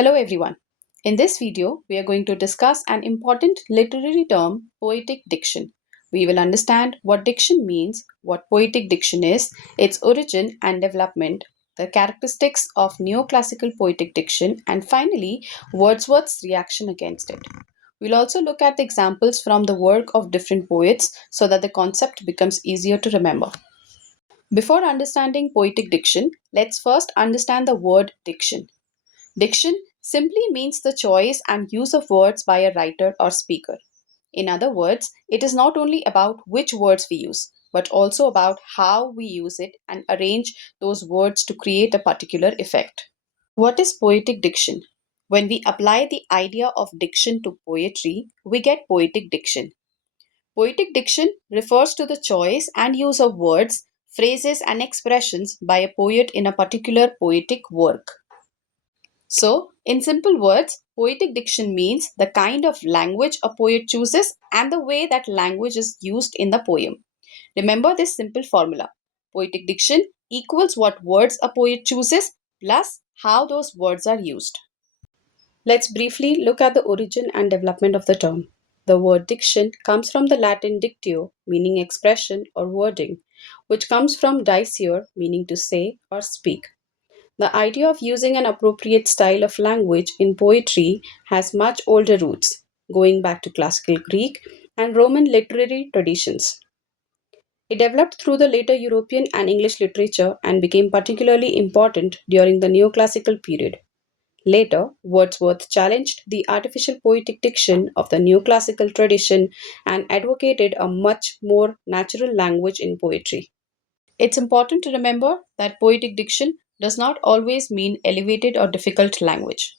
Hello everyone. In this video, we are going to discuss an important literary term, poetic diction. We will understand what diction means, what poetic diction is, its origin and development, the characteristics of neoclassical poetic diction, and finally, Wordsworth's reaction against it. We'll also look at the examples from the work of different poets so that the concept becomes easier to remember. Before understanding poetic diction, let's first understand the word diction. Diction simply means the choice and use of words by a writer or speaker. In other words, it is not only about which words we use, but also about how we use it and arrange those words to create a particular effect. What is poetic diction? When we apply the idea of diction to poetry, we get poetic diction. Poetic diction refers to the choice and use of words, phrases, and expressions by a poet in a particular poetic work. So, in simple words, poetic diction means the kind of language a poet chooses and the way that language is used in the poem. Remember this simple formula. Poetic diction equals what words a poet chooses plus how those words are used. Let's briefly look at the origin and development of the term. The word diction comes from the Latin dictio, meaning expression or wording, which comes from dicere, meaning to say or speak. The idea of using an appropriate style of language in poetry has much older roots, going back to classical Greek and Roman literary traditions. It developed through the later European and English literature and became particularly important during the Neoclassical period. Later, Wordsworth challenged the artificial poetic diction of the Neoclassical tradition and advocated a much more natural language in poetry. It's important to remember that poetic diction does not always mean elevated or difficult language.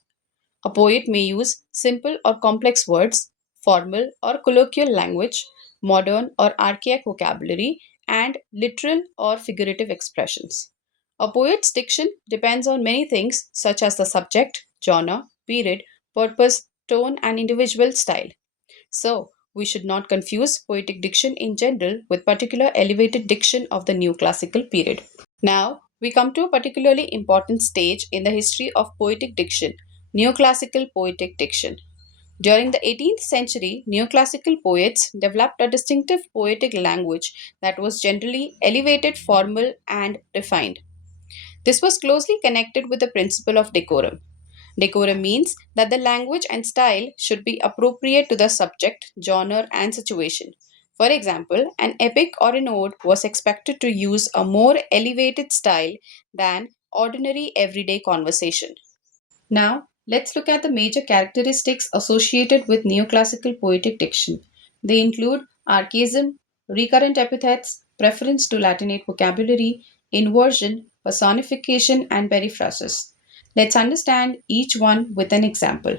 A poet may use simple or complex words, formal or colloquial language, modern or archaic vocabulary, and literal or figurative expressions. A poet's diction depends on many things such as the subject, genre, period, purpose, tone, and individual style. So, we should not confuse poetic diction in general with particular elevated diction of the neoclassical period. Now, we come to a particularly important stage in the history of poetic diction, neoclassical poetic diction. During the 18th century, neoclassical poets developed a distinctive poetic language that was generally elevated, formal, and refined. This was closely connected with the principle of decorum. Decorum means that the language and style should be appropriate to the subject, genre, and situation. For example, an epic or an ode was expected to use a more elevated style than ordinary everyday conversation. Now, let's look at the major characteristics associated with neoclassical poetic diction. They include archaism, recurrent epithets, preference to Latinate vocabulary, inversion, personification, and periphrasis. Let's understand each one with an example.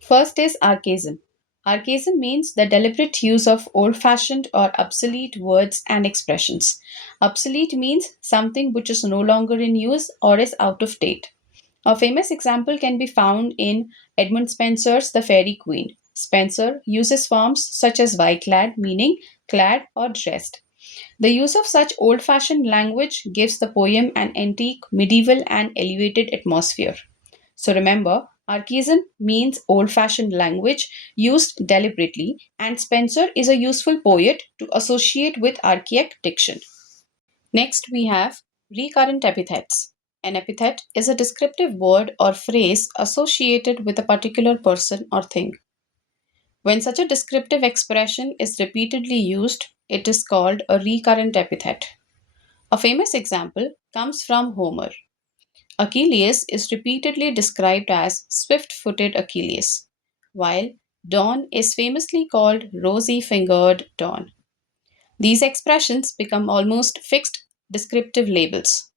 First is archaism. Archaism means the deliberate use of old fashioned or obsolete words and expressions. Obsolete means something which is no longer in use or is out of date. A famous example can be found in Edmund Spenser's The Faerie Queene. Spenser uses forms such as vyclad, meaning clad or dressed. The use of such old fashioned language gives the poem an antique, medieval, and elevated atmosphere. So remember, archaism means old fashioned language used deliberately, and Spenser is a useful poet to associate with archaic diction. Next, we have recurrent epithets. An epithet is a descriptive word or phrase associated with a particular person or thing. When such a descriptive expression is repeatedly used, it is called a recurrent epithet. A famous example comes from Homer. Achilles is repeatedly described as swift footed Achilles, while Dawn is famously called rosy fingered Dawn. These expressions become almost fixed descriptive labels.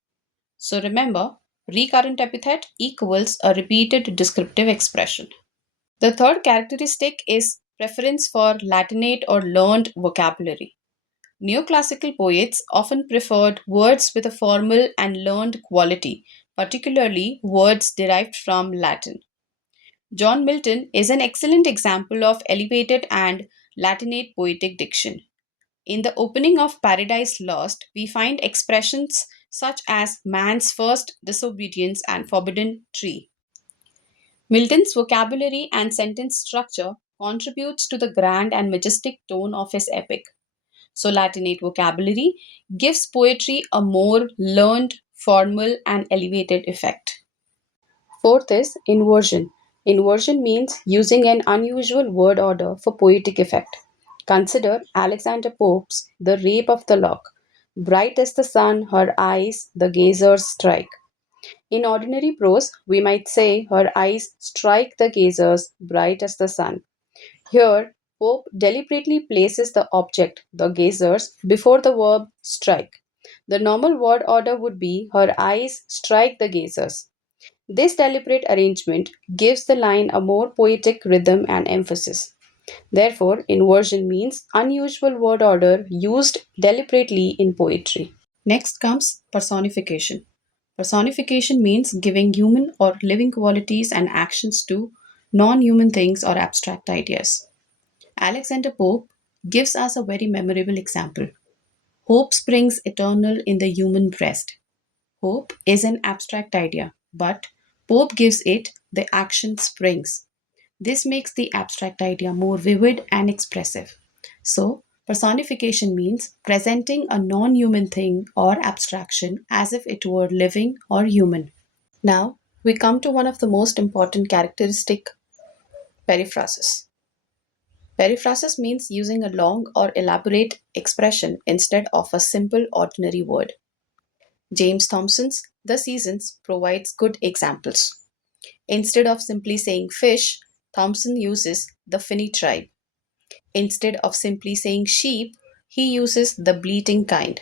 So remember, recurrent epithet equals a repeated descriptive expression. The third characteristic is preference for Latinate or learned vocabulary. Neoclassical poets often preferred words with a formal and learned quality, particularly words derived from Latin. John Milton is an excellent example of elevated and Latinate poetic diction. In the opening of Paradise Lost, we find expressions such as man's first disobedience and forbidden tree. Milton's vocabulary and sentence structure contributes to the grand and majestic tone of his epic. So, Latinate vocabulary gives poetry a more learned, formal, and elevated effect. Fourth is inversion. Inversion means using an unusual word order for poetic effect. Consider Alexander Pope's The Rape of the Lock. Bright as the sun, her eyes, the gazers strike. In ordinary prose, we might say her eyes strike the gazers bright as the sun. Here, Pope deliberately places the object, the gazers, before the verb strike. The normal word order would be her eyes strike the gazers. This deliberate arrangement gives the line a more poetic rhythm and emphasis. Therefore, inversion means unusual word order used deliberately in poetry. Next comes personification. Personification means giving human or living qualities and actions to non human things or abstract ideas. Alexander Pope gives us a very memorable example. Hope springs eternal in the human breast. Hope is an abstract idea, but Pope gives it the action springs. This makes the abstract idea more vivid and expressive. So, personification means presenting a non human thing or abstraction as if it were living or human. Now, we come to one of the most important characteristic, periphrasis. Periphrasis means using a long or elaborate expression instead of a simple ordinary word. James Thompson's The Seasons provides good examples. Instead of simply saying fish, Thompson uses the finny tribe. Instead of simply saying sheep, he uses the bleating kind.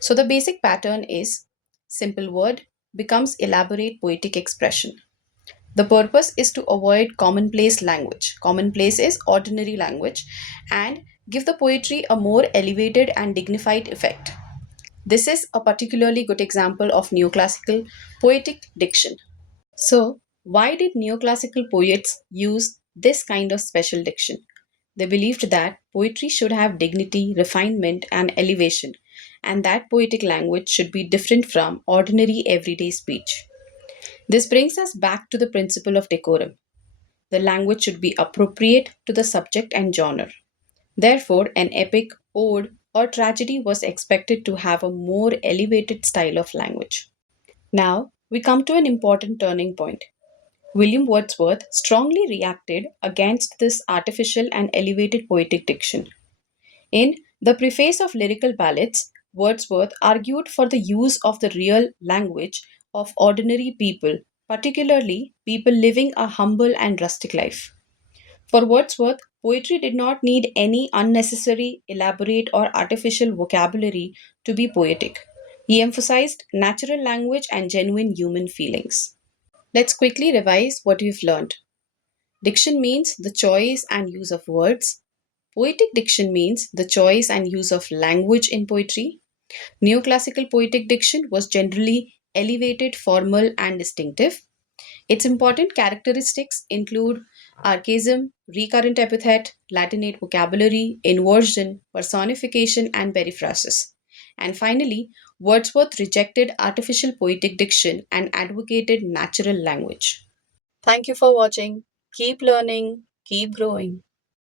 So the basic pattern is simple word becomes elaborate poetic expression. The purpose is to avoid commonplace language. Commonplace is ordinary language and give the poetry a more elevated and dignified effect. This is a particularly good example of neoclassical poetic diction. So, why did neoclassical poets use this kind of special diction? They believed that poetry should have dignity, refinement, and elevation, and that poetic language should be different from ordinary everyday speech. This brings us back to the principle of decorum. The language should be appropriate to the subject and genre. Therefore, an epic, ode, or tragedy was expected to have a more elevated style of language. Now, we come to an important turning point. William Wordsworth strongly reacted against this artificial and elevated poetic diction. In the preface of Lyrical Ballads, Wordsworth argued for the use of the real language of ordinary people, particularly people living a humble and rustic life. For Wordsworth, poetry did not need any unnecessary, elaborate, or artificial vocabulary to be poetic. He emphasized natural language and genuine human feelings. Let's quickly revise what we've learned. Diction means the choice and use of words. Poetic diction means the choice and use of language in poetry. Neoclassical poetic diction was generally elevated, formal, and distinctive. Its important characteristics include archaism, recurrent epithet, Latinate vocabulary, inversion, personification, and periphrasis. And finally, Wordsworth rejected artificial poetic diction and advocated natural language. Thank you for watching. Keep learning, keep growing.